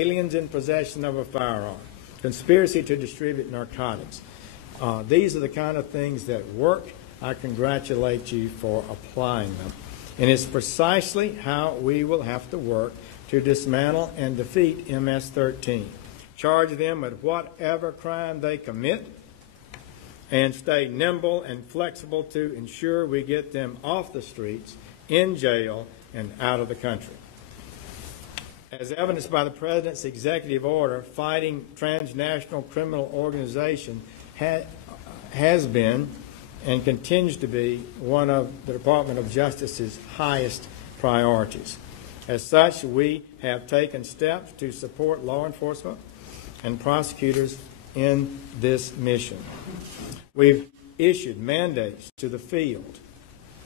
aliens in possession of a firearm, conspiracy to distribute narcotics. These are the kind of things that work. I congratulate you for applying them. And it's precisely how we will have to work to dismantle and defeat MS13. Charge them with whatever crime they commit and stay nimble and flexible to ensure we get them off the streets, in jail, and out of the country. As evidenced by the President's executive order, fighting transnational criminal organization has been and continues to be one of the Department of Justice's highest priorities. As such, we have taken steps to support law enforcement and prosecutors in this mission. We've issued mandates to the field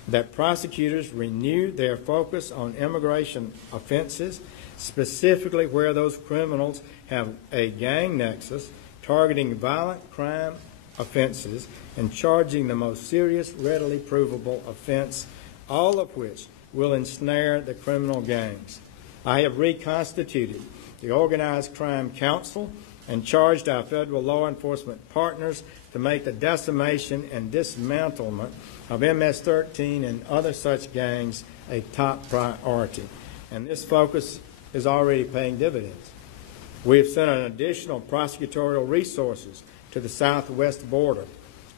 that prosecutors renew their focus on immigration offenses, specifically where those criminals have a gang nexus, targeting violent crime offenses and charging the most serious, readily provable offense, all of which will ensnare the criminal gangs. I have reconstituted the Organized Crime Council and charged our federal law enforcement partners to make the decimation and dismantlement of MS13 and other such gangs a top priority. And this focus is already paying dividends. We have sent an additional prosecutorial resources to the southwest border,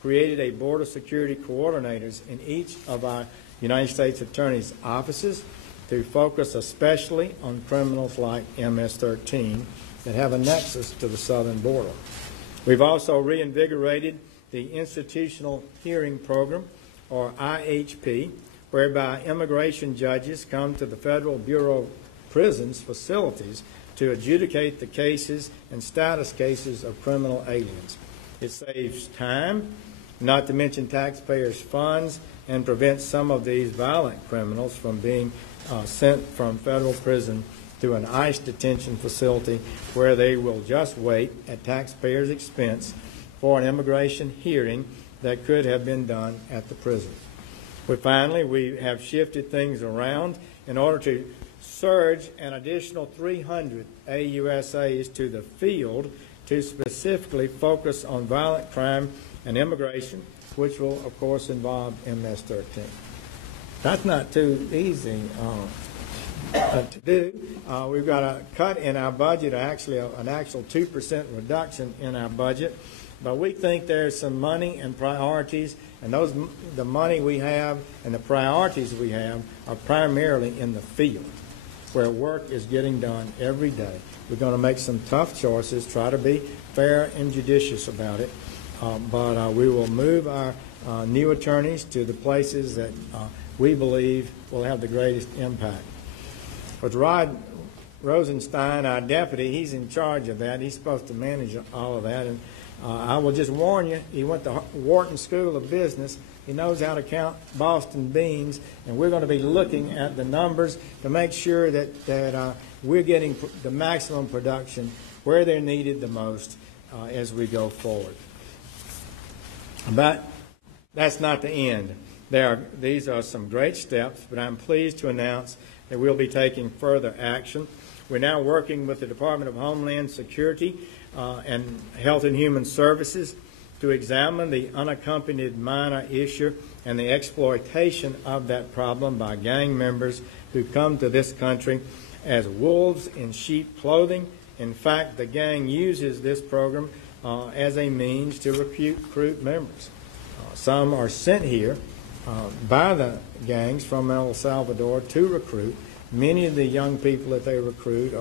created a border security coordinators in each of our United States Attorney's offices to focus especially on criminals like MS13 that have a nexus to the southern border. We've also reinvigorated the Institutional Hearing Program, or IHP, whereby immigration judges come to the Federal Bureau of Prisons facilities to adjudicate the cases and status cases of criminal aliens. It saves time, not to mention taxpayers' funds, and prevents some of these violent criminals from being sent from federal prison to an ICE detention facility where they will just wait at taxpayers' expense for an immigration hearing that could have been done at the prison. Finally, we have shifted things around in order to surge an additional 300 AUSAs to the field to specifically focus on violent crime and immigration, which will, of course, involve MS13. That's not too easy to do. We've got a cut in our budget, actually an actual 2% reduction in our budget, but we think there's some money and priorities, and the money we have and the priorities we have are primarily in the field, where work is getting done every day. We're going to make some tough choices, try to be fair and judicious about it, but we will move our new attorneys to the places that we believe will have the greatest impact. With Rod Rosenstein, our deputy, he's in charge of that. He's supposed to manage all of that. And I will just warn you, he went to Wharton School of Business. He knows how to count Boston beans, and we're going to be looking at the numbers to make sure that we're getting the maximum production where they're needed the most as we go forward. But that's not the end. These are some great steps, but I'm pleased to announce that we'll be taking further action. We're now working with the Department of Homeland Security and Health and Human Services to examine the unaccompanied minor issue and the exploitation of that problem by gang members who come to this country as wolves in sheep clothing. In fact, the gang uses this program as a means to recruit members. Some are sent here by the gangs from El Salvador to recruit. Many of the young people that they recruit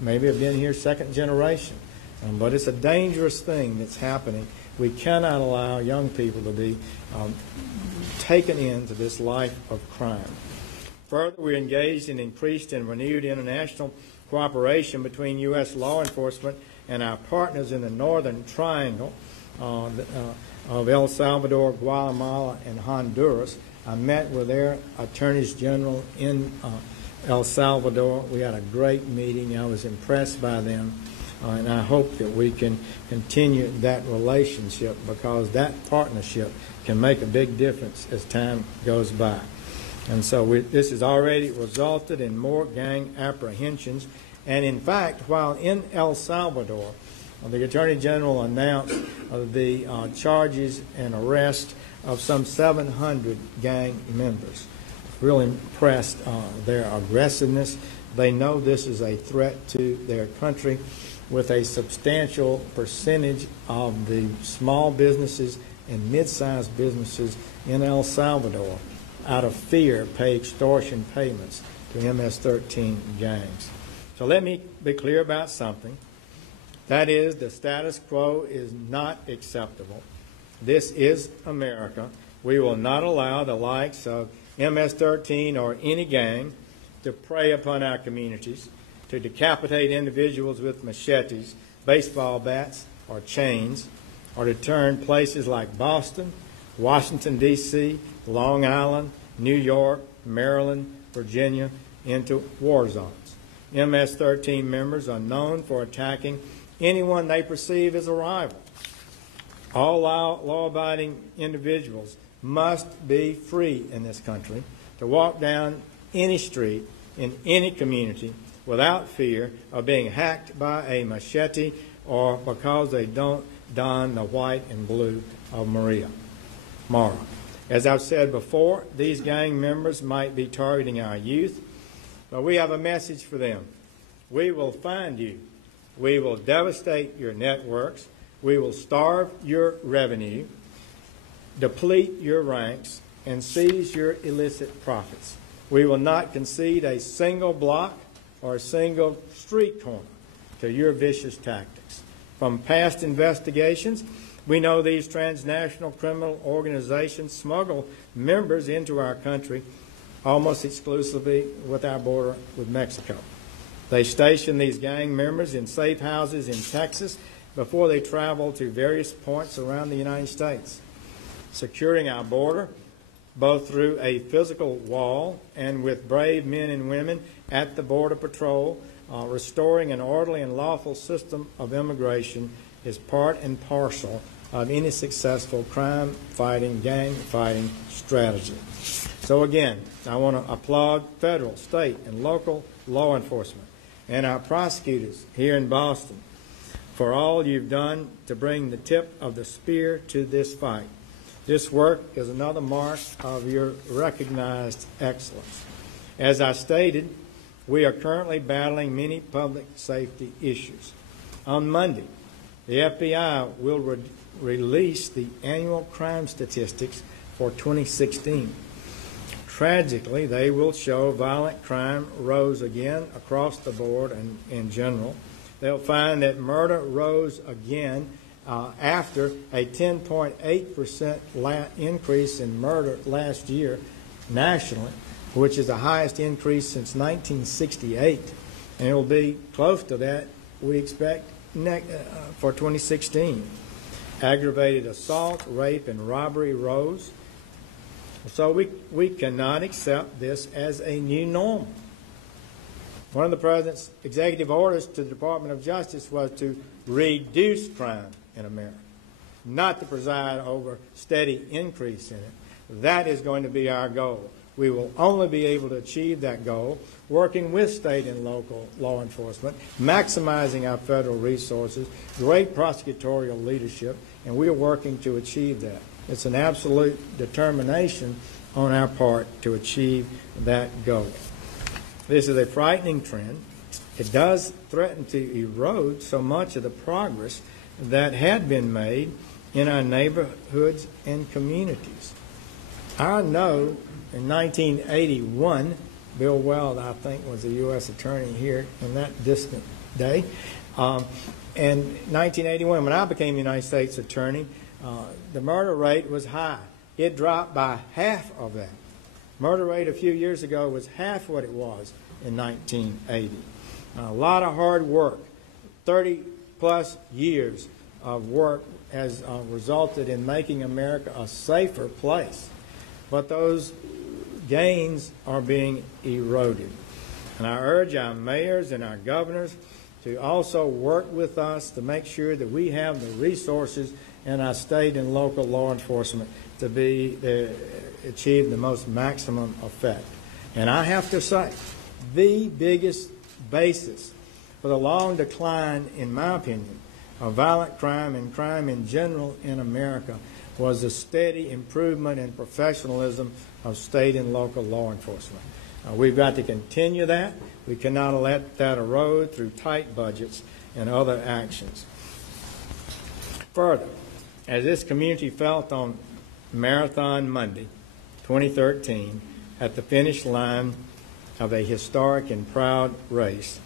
maybe have been here second generation. But it's a dangerous thing that's happening. We cannot allow young people to be taken into this life of crime. Further, we're engaged in increased and renewed international cooperation between U.S. law enforcement and our partners in the Northern Triangle of El Salvador, Guatemala, and Honduras. I met with their attorneys general in El Salvador. We had a great meeting. I was impressed by them, and I hope that we can continue that relationship, because that partnership can make a big difference as time goes by. And so this has already resulted in more gang apprehensions And in fact, while in El Salvador, the Attorney General announced the charges and arrest of some 700 gang members. Really impressed their aggressiveness. They know this is a threat to their country, with a substantial percentage of the small businesses and mid-sized businesses in El Salvador, out of fear, pay extortion payments to MS13 gangs. So let me be clear about something. That is, the status quo is not acceptable. This is America. We will not allow the likes of MS13 or any gang to prey upon our communities, to decapitate individuals with machetes, baseball bats, or chains, or to turn places like Boston, Washington, D.C., Long Island, New York, Maryland, Virginia into war zones. MS-13 members are known for attacking anyone they perceive as a rival. All law-abiding individuals must be free in this country to walk down any street in any community without fear of being hacked by a machete or because they don't don the white and blue of Mara. As I've said before, these gang members might be targeting our youth, but we have a message for them. We will find you. We will devastate your networks. We will starve your revenue, deplete your ranks, and seize your illicit profits. We will not concede a single block or a single street corner to your vicious tactics. From past investigations, we know these transnational criminal organizations smuggle members into our country almost exclusively with our border with Mexico. They station these gang members in safe houses in Texas before they travel to various points around the United States, securing our border both through a physical wall and with brave men and women at the Border Patrol. Restoring an orderly and lawful system of immigration is part and parcel of any successful crime-fighting, gang-fighting strategy. So again, I want to applaud federal, state, and local law enforcement and our prosecutors here in Boston for all you've done to bring the tip of the spear to this fight. This work is another mark of your recognized excellence. As I stated, we are currently battling many public safety issues. On Monday, the FBI will release the annual crime statistics for 2016. Tragically, they will show violent crime rose again across the board and in general. They'll find that murder rose again after a 10.8% increase in murder last year nationally, which is the highest increase since 1968. And it will be close to that, we expect, for 2016. Aggravated assault, rape, and robbery rose. So we cannot accept this as a new normal. One of the President's executive orders to the Department of Justice was to reduce crime in America, not to preside over steady increase in it. That is going to be our goal. We will only be able to achieve that goal working with state and local law enforcement, maximizing our federal resources, great prosecutorial leadership, and we are working to achieve that. It's an absolute determination on our part to achieve that goal. This is a frightening trend. It does threaten to erode so much of the progress that had been made in our neighborhoods and communities. I know in 1981, Bill Weld, I think, was the U.S. attorney here in that distant day. And 1981, when I became United States attorney, the murder rate was high. It dropped by half of that. Murder rate a few years ago was half what it was in 1980. A lot of hard work, 30-plus years of work has resulted in making America a safer place. But those gains are being eroded. And I urge our mayors and our governors to also work with us to make sure that we have the resources in our state and local law enforcement to achieve the most maximum effect. And I have to say, the biggest basis for the long decline, in my opinion, of violent crime and crime in general in America was the steady improvement in professionalism of state and local law enforcement. We've got to continue that. We cannot let that erode through tight budgets and other actions. Further, as this community felt on Marathon Monday, 2013, at the finish line of a historic and proud race,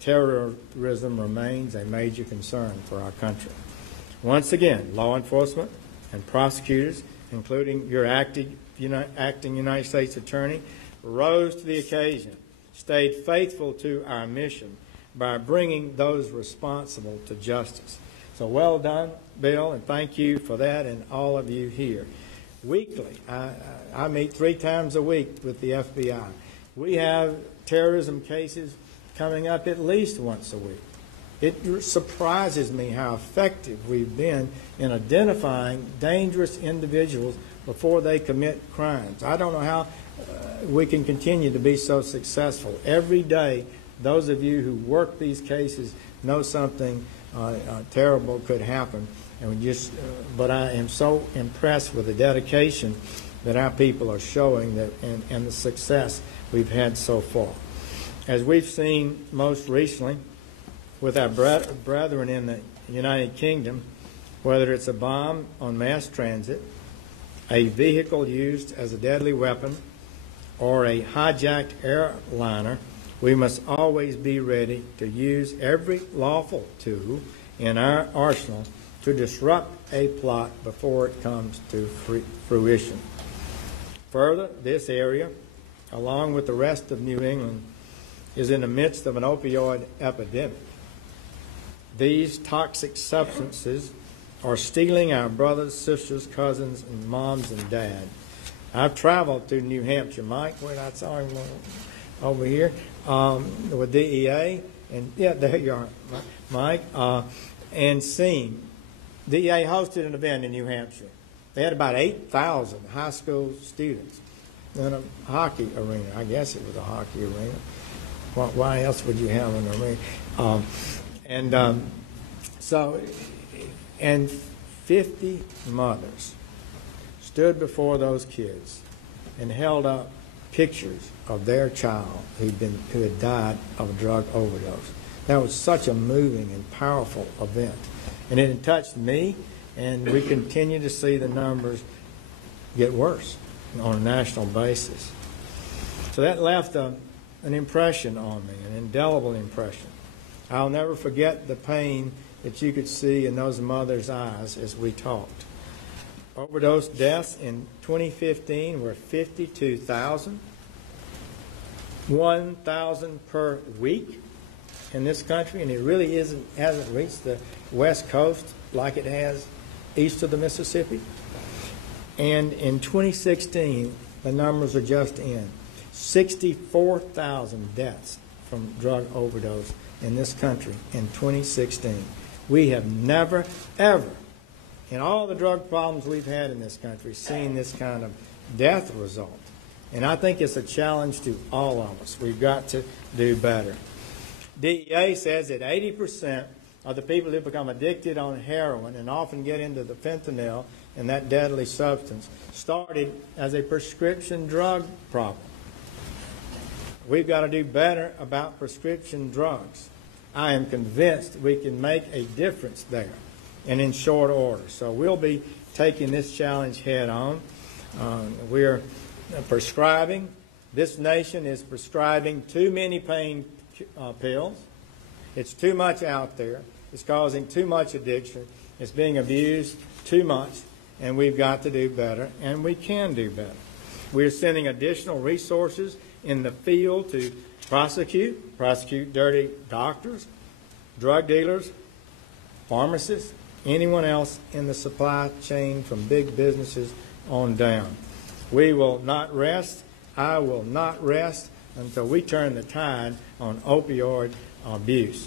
terrorism remains a major concern for our country. Once again, law enforcement and prosecutors, including your acting United States Attorney, rose to the occasion, stayed faithful to our mission by bringing those responsible to justice. So well done, Bill, and thank you for that, and all of you here. Weekly, I meet 3 times a week with the FBI. We have terrorism cases coming up at least once a week. It surprises me how effective we've been in identifying dangerous individuals before they commit crimes. I don't know how we can continue to be so successful. Every day, those of you who work these cases know something terrible could happen. And but I am so impressed with the dedication that our people are showing and the success we've had so far. As we've seen most recently with our brethren in the United Kingdom, whether it's a bomb on mass transit, a vehicle used as a deadly weapon, or a hijacked airliner, we must always be ready to use every lawful tool in our arsenal to disrupt a plot before it comes to fruition. Further, this area, along with the rest of New England, is in the midst of an opioid epidemic. These toxic substances are stealing our brothers, sisters, cousins, and moms and dads. I've traveled to New Hampshire, Mike, when I saw him over here, with DEA, and yeah, there you are, Mike, and seen. DEA hosted an event in New Hampshire. They had about 8,000 high school students in a hockey arena. I guess it was a hockey arena. Why else would you have an arena? And 50 mothers stood before those kids and held up pictures of their child who had died of a drug overdose. That was such a moving and powerful event. And it had touched me, and we continue to see the numbers get worse on a national basis. So that left an impression on me, an indelible impression. I'll never forget the pain that you could see in those mothers' eyes as we talked. Overdose deaths in 2015 were 52,000, 1,000 per week in this country, and it really hasn't reached the West Coast like it has east of the Mississippi. And in 2016, the numbers are just in. 64,000 deaths from drug overdose in this country in 2016. We have never, ever, in all the drug problems we've had in this country, seen this kind of death result. And I think it's a challenge to all of us. We've got to do better. DEA says that 80% of the people who become addicted on heroin and often get into the fentanyl and that deadly substance started as a prescription drug problem. We've got to do better about prescription drugs. I am convinced we can make a difference there and in short order. So we'll be taking this challenge head on. We're prescribing. This nation is prescribing too many pain pills. It's too much out there. It's causing too much addiction. It's being abused too much, and we've got to do better, and we can do better. We're sending additional resources in the field to prosecute dirty doctors, drug dealers, pharmacists, anyone else in the supply chain from big businesses on down. We will not rest. I will not rest until we turn the tide on opioid abuse.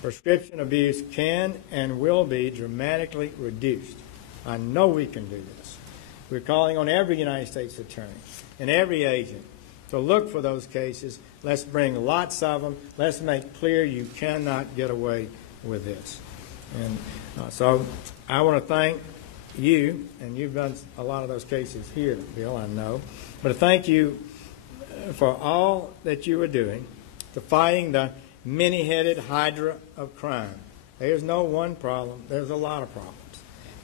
Prescription abuse can and will be dramatically reduced. I know we can do this. We're calling on every United States attorney and every agent So look for those cases. Let's bring lots of them. Let's make clear you cannot get away with this. And so I want to thank you, and you've done a lot of those cases here, Bill, I know. But thank you for all that you are doing to fighting the many-headed hydra of crime. There's no one problem. There's a lot of problems.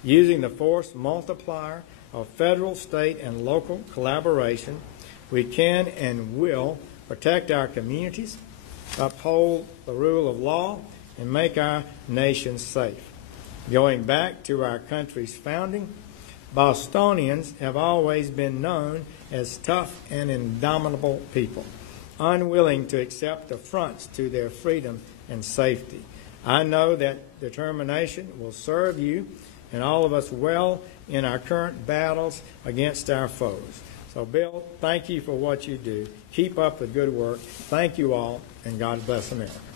Using the force multiplier of federal, state, and local collaboration, we can and will protect our communities, uphold the rule of law, and make our nation safe. Going back to our country's founding, Bostonians have always been known as tough and indomitable people, unwilling to accept affronts to their freedom and safety. I know that determination will serve you and all of us well in our current battles against our foes. So, Bill, thank you for what you do. Keep up the good work. Thank you all, and God bless America.